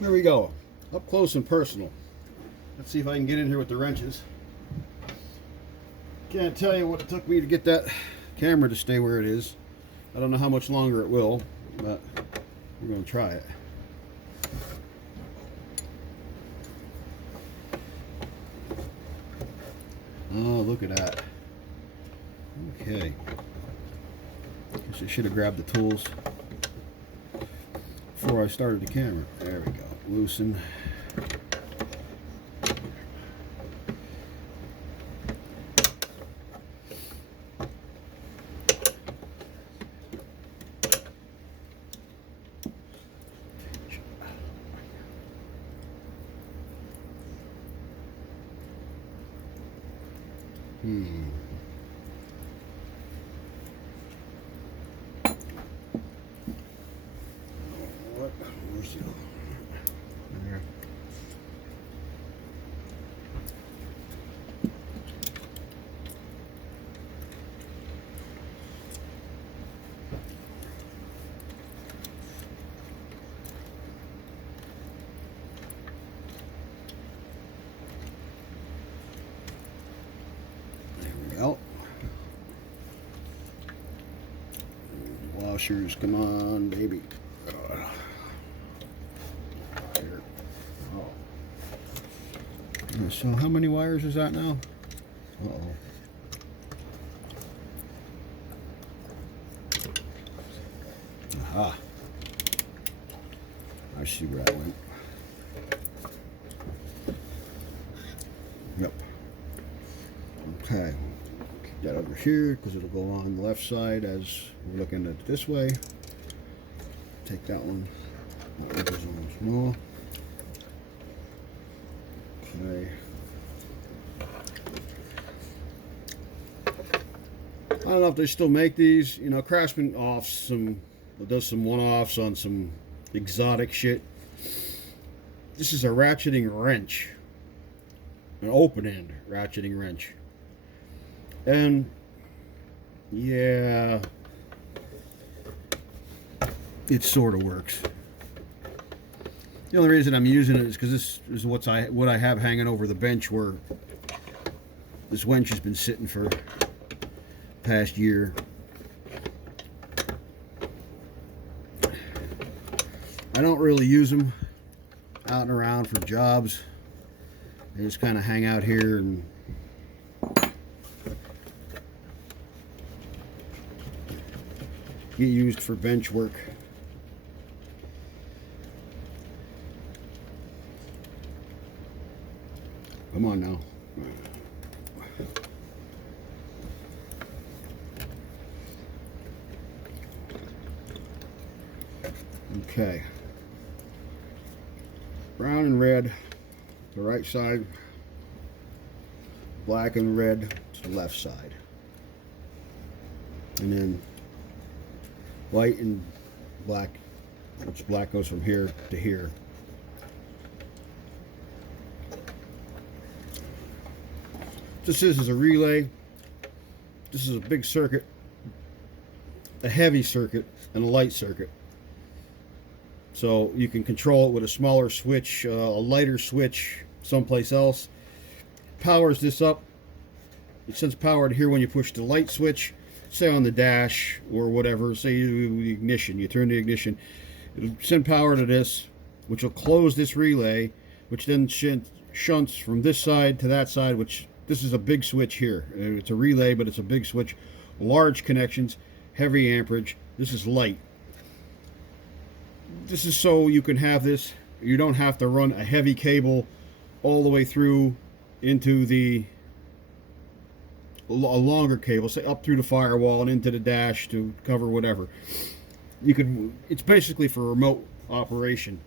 There we go. Up close and personal. Let's see if I can get in here with the wrenches. Can't tell you what it took me to get that camera to stay where it is. I don't know how much longer it will, but we're going to try it. Oh, look at that. Okay. Guess I should have grabbed the tools before I started the camera. There we go. Loosen. What? Where's the there? There we go. Washers, come on, baby. Here. Oh. So how many wires is that now? Uh-oh. Aha. I see where I went. Yep. Okay. Keep that over here because it'll go on the left side as we're looking at it this way. Take that one. That goes on small. Okay. I don't know if they still make these. You know, Craftsman does some one-offs on some exotic shit. This is a ratcheting wrench, an open-end ratcheting wrench, and yeah, it sort of works. The only reason I'm using it is because this is what I have hanging over the bench where this winch has been sitting for the past year. I don't really use them out and around for jobs. I just kind of hang out here and get used for bench work. Come on now. Okay. Brown and red to the right side. Black and red to the left side. And then white and black, which black goes from here to here. This is a relay. This is a big circuit, a heavy circuit, and a light circuit. So you can control it with a smaller switch, a lighter switch someplace else. Powers this up. It sends power to here when you push the light switch, say on the dash or whatever. Say the ignition, you turn the ignition. It'll send power to this, which will close this relay, which then shunts from this side to that side, which this is a big switch here. It's a relay, but it's a big switch. Large connections, heavy amperage. This is light. This is so you can have this. You don't have to run a heavy cable all the way through into a longer cable, say up through the firewall and into the dash to cover whatever. It's basically for remote operation,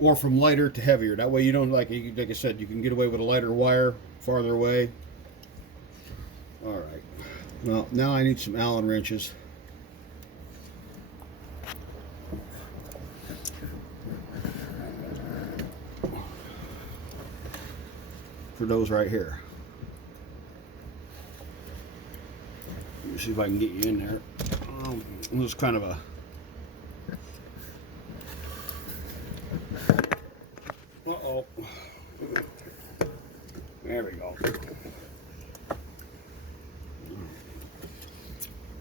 or from lighter to heavier. That way you don't, like I said, you can get away with a lighter wire farther away. All right. Well, now I need some Allen wrenches. For those right here. Let me see if I can get you in there. This is kind of a Uh-oh. There we go.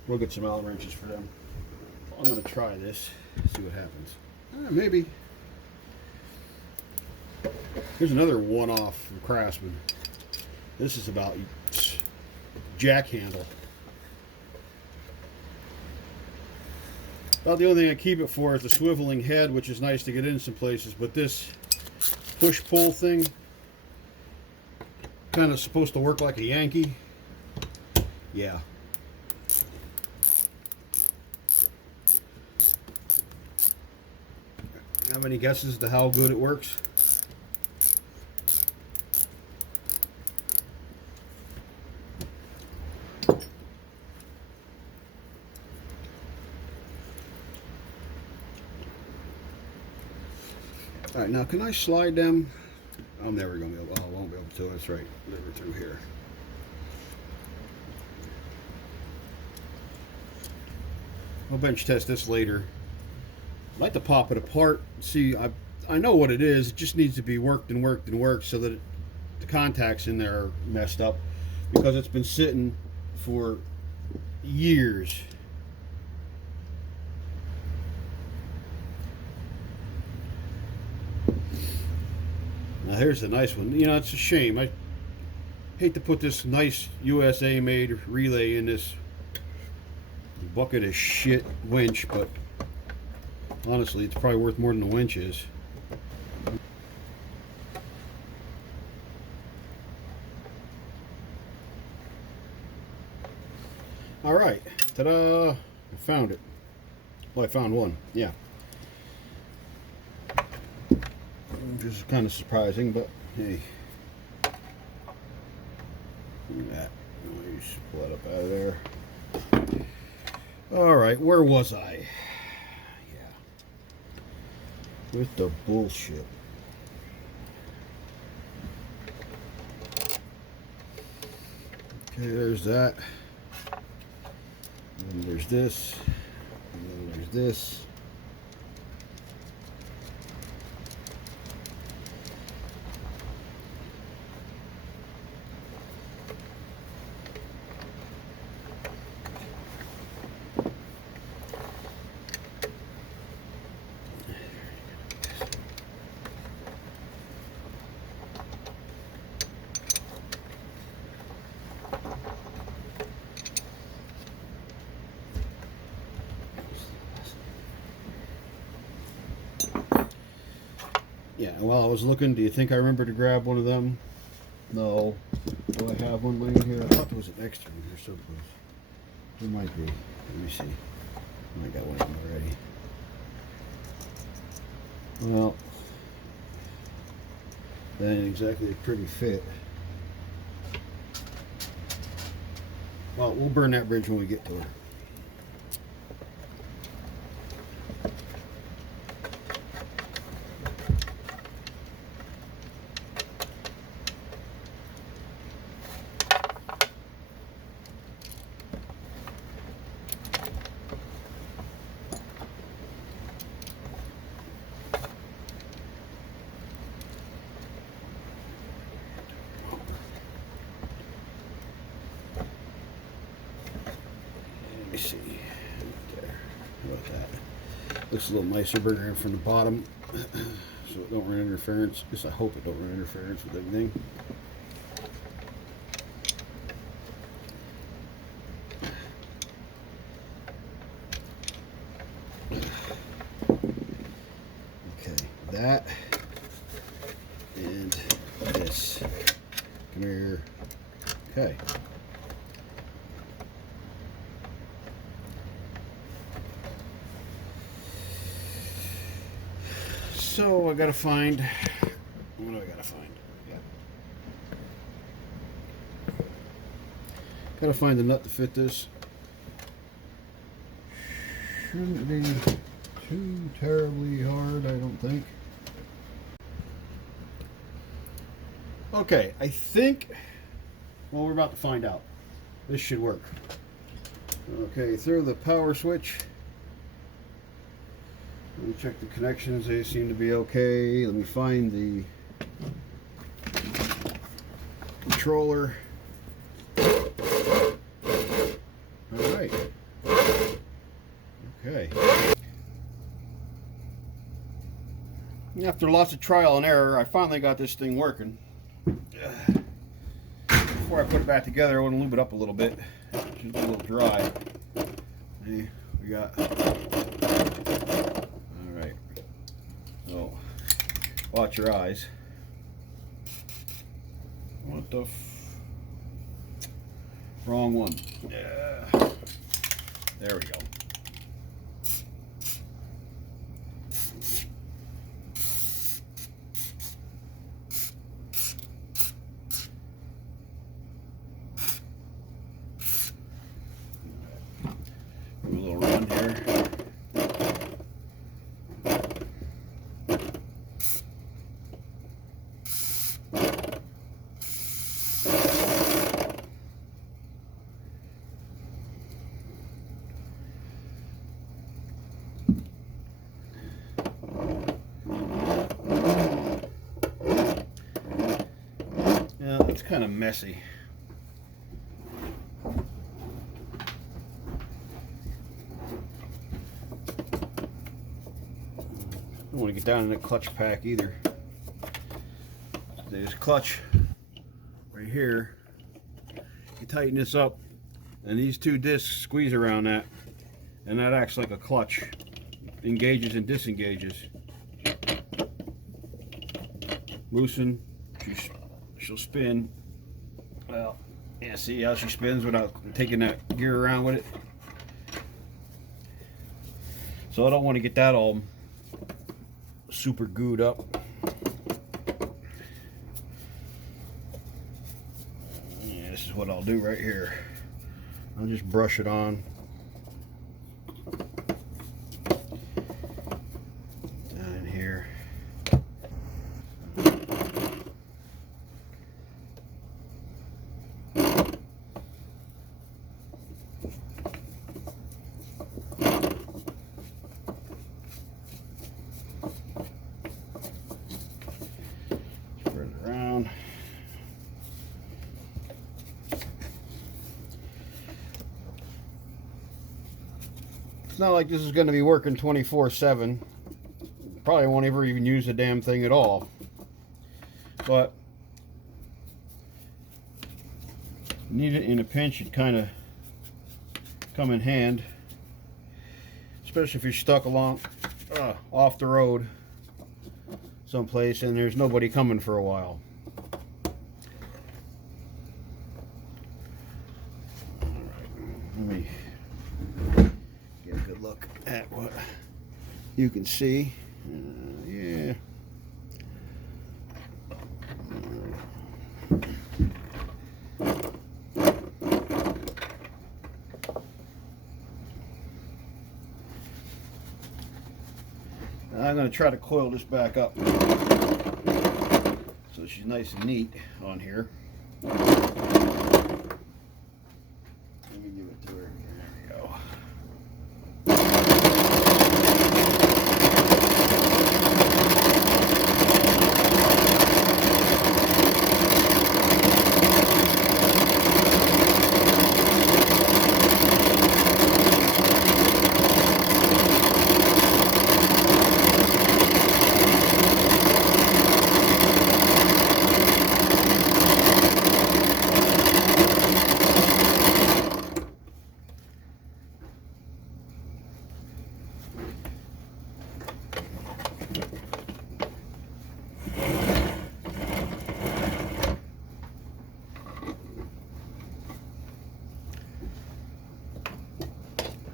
We'll get some Allen wrenches for them. I'm going to try this, see what happens. Maybe. Here's another one-off from Craftsman. This is about jack handle. About the only thing I keep it for is the swiveling head, which is nice to get in some places, but this push-pull thing kind of supposed to work like a Yankee. Yeah. Have any guesses as to how good it works? All right, now can I slide them? I'm never going to be able, I won't be able to, that's right, never through here. I'll bench test this later. I'd like to pop it apart. See, I know what it is. It just needs to be worked and worked and worked so that the contacts in there are messed up because it's been sitting for years. Now here's the nice one. You know, it's a shame. I hate to put this nice USA made relay in this bucket of shit winch, but honestly, it's probably worth more than the winch is. All right, ta-da! I found it. Well, I found one. Yeah. Which is kind of surprising, but hey. Look at that. You just pull that up out of there. All right, where was I? With the bullshit. Okay, there's that. And then there's this. And then there's this. Yeah, while I was looking, do you think I remember to grab one of them? No. Do I have one laying here? I thought there was an extra one here someplace. There might be. Let me see. I got one of them already. Well, that ain't exactly a pretty fit. Well, we'll burn that bridge when we get to it. Let me see. There. How about that? Looks a little nicer burger from the bottom, so it don't run interference. At least I hope it don't run interference with everything. Okay, that and this. Come here. Okay. So I gotta find, what do I gotta find? Yeah. Gotta find the nut to fit this. Shouldn't be too terribly hard, I don't think. Okay, I think, well, we're about to find out. This should work. Okay, throw the power switch. Let me check the connections. They seem to be okay. Let me find the controller. Alright. Okay. After lots of trial and error, I finally got this thing working. Before I put it back together, I want to lube it up a little bit. It's a little dry. See, we got. Alright. So, watch your eyes. What the wrong one. Yeah. There we go. Do a little run here. Yeah, it's kind of messy. Don't want to get down in the clutch pack either. There's clutch right here. You tighten this up, and these two discs squeeze around that, and that acts like a clutch. Engages and disengages. Loosen, she'll spin. Well, yeah, see how she spins without taking that gear around with it. So I don't want to get that all super gooed up. Yeah, this is what I'll do right here. I'll just brush it on. Down in here. Spread it around. It's not like this is going to be working 24/7. Probably won't ever even use the damn thing at all. But need it in a pinch, it kind of come in hand, especially if you're stuck along off the road someplace and there's nobody coming for a while. All right, let me get a good look at what you can see. Yeah. I'm going to try to coil this back up so she's nice and neat on here. Let me give it to her. There we go.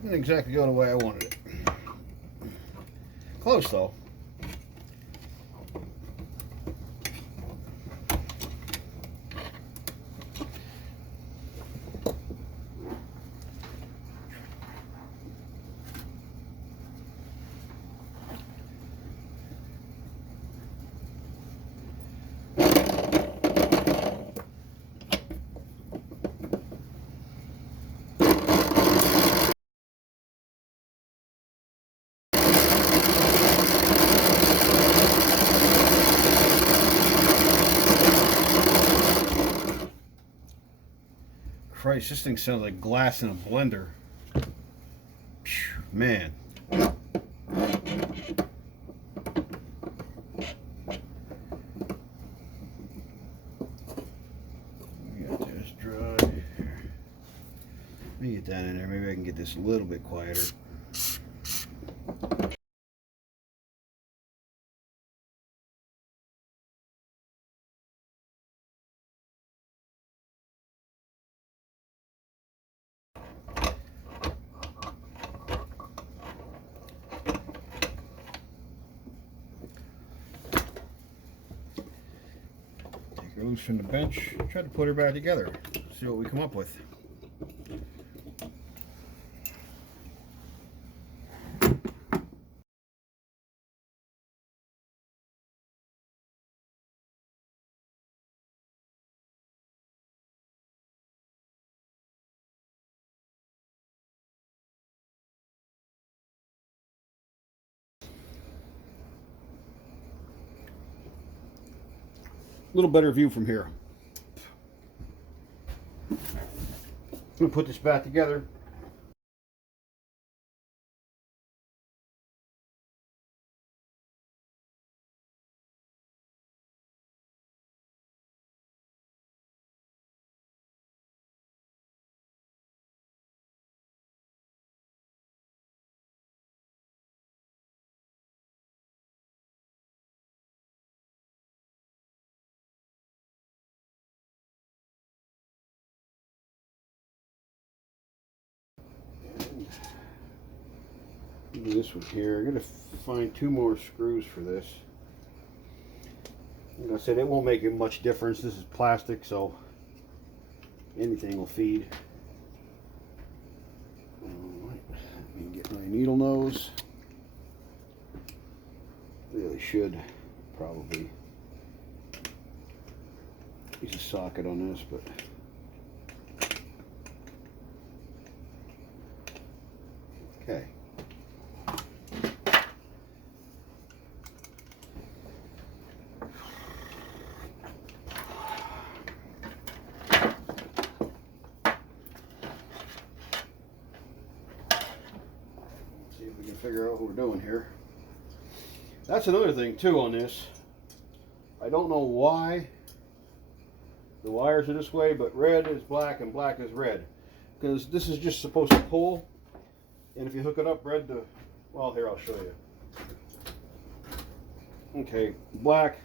Didn't exactly go the way I wanted it. Close though. Christ, this thing sounds like glass in a blender. Phew, man. We got this dry. Let me get that in there. Maybe I can get this a little bit quieter. Take her loose from the bench. Try to put her back together. See what we come up with. A little better view from here. I'm going to put this back together. Do this one here. I'm going to find 2 more screws for this. Like I said, it won't make much difference. This is plastic, so anything will feed. Alright, let me get my needle nose. Really should probably use a socket on this, but okay. See if we can figure out what we're doing here. That's another thing too on this. I don't know why the wires are this way, but red is black and black is red. Because this is just supposed to pull. And if you hook it up red to, well, here, I'll show you. Okay, black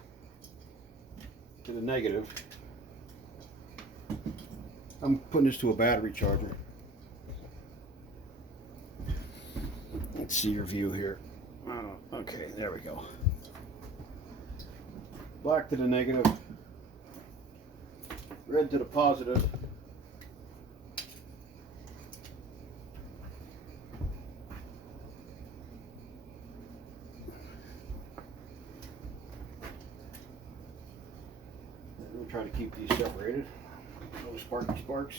to the negative. I'm putting this to a battery charger. Let's see your view here. Okay, there we go. Black to the negative, red to the positive. We'll try to keep these separated. No sparky sparks.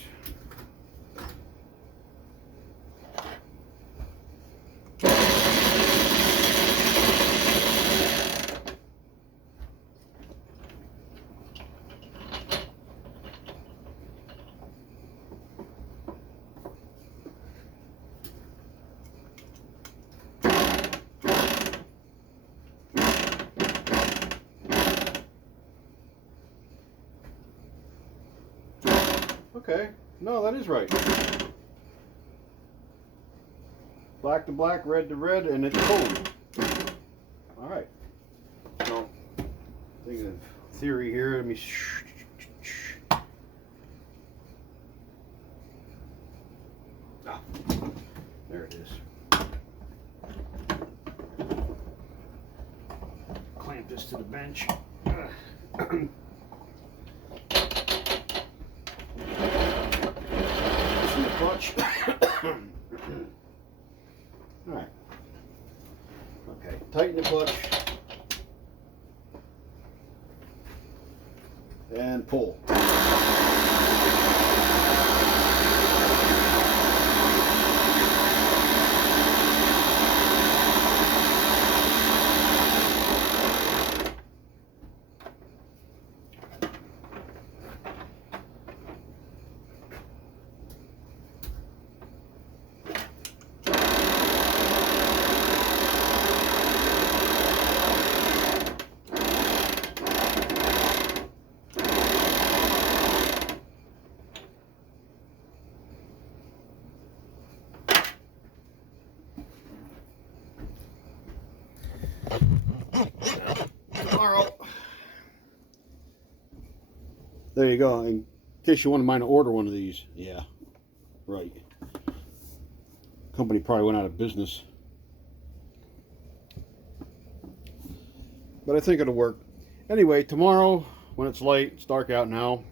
Okay, no, that is right. Black to black, red to red, and it's cold. All right. So, think of theory here. Let me. Ah, there it is. Clamp this to the bench. Clutch. Alright. Okay, tighten the clutch and pull. There you go. In case you wouldn't mind to order one of these. Yeah, right. Company probably went out of business. But I think it'll work. Anyway, tomorrow when it's light, it's dark out now,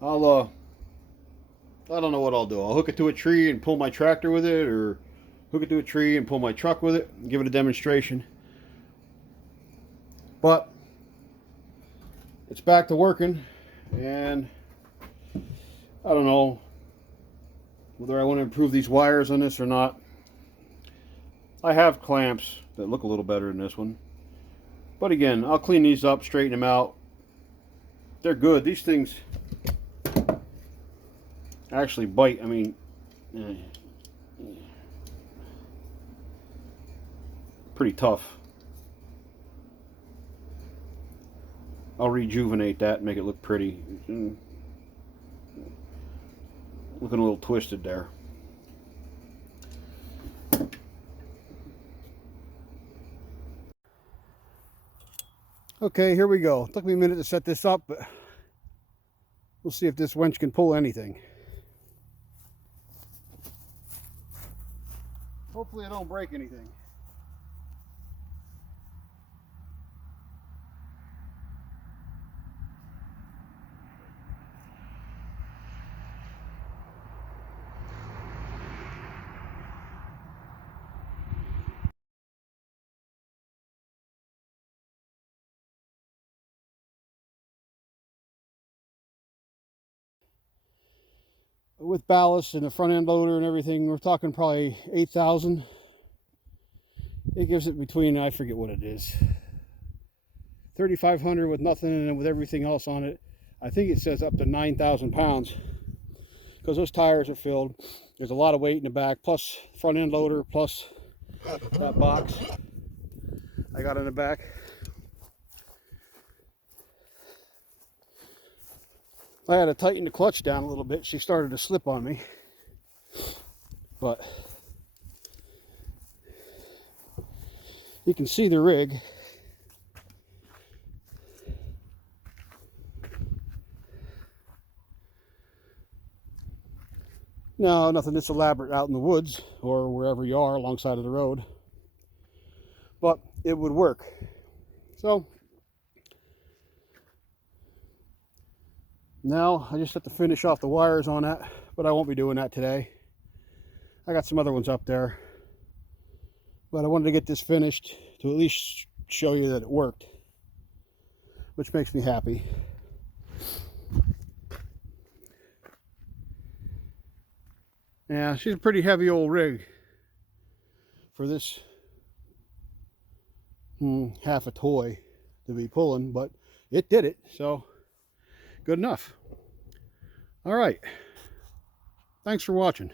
I don't know what I'll do. I'll hook it to a tree and pull my tractor with it, or hook it to a tree and pull my truck with it and give it a demonstration. But it's back to working, and I don't know whether I want to improve these wires on this or not. I have clamps that look a little better than this one. But again, I'll clean these up, straighten them out. They're good. These things actually bite. I mean, pretty tough. I'll rejuvenate that and make it look pretty. Looking a little twisted there. Okay, here we go. It took me a minute to set this up, but we'll see if this winch can pull anything. Hopefully I don't break anything. With ballast and the front end loader and everything, we're talking probably 8,000. It gives it between, I forget what it is, 3,500 with nothing, and then with everything else on it, I think it says up to 9,000 pounds, because those tires are filled. There's a lot of weight in the back, plus front end loader, plus that box I got in the back. I had to tighten the clutch down a little bit. She started to slip on me. But you can see the rig. No, nothing that's elaborate out in the woods or wherever you are alongside of the road. But it would work. So now I just have to finish off the wires on that, but I won't be doing that today. I got some other ones up there, but I wanted to get this finished to at least show you that it worked, which makes me happy. Yeah, she's a pretty heavy old rig for this half a toy to be pulling, but it did it, so good enough. All right. Thanks for watching.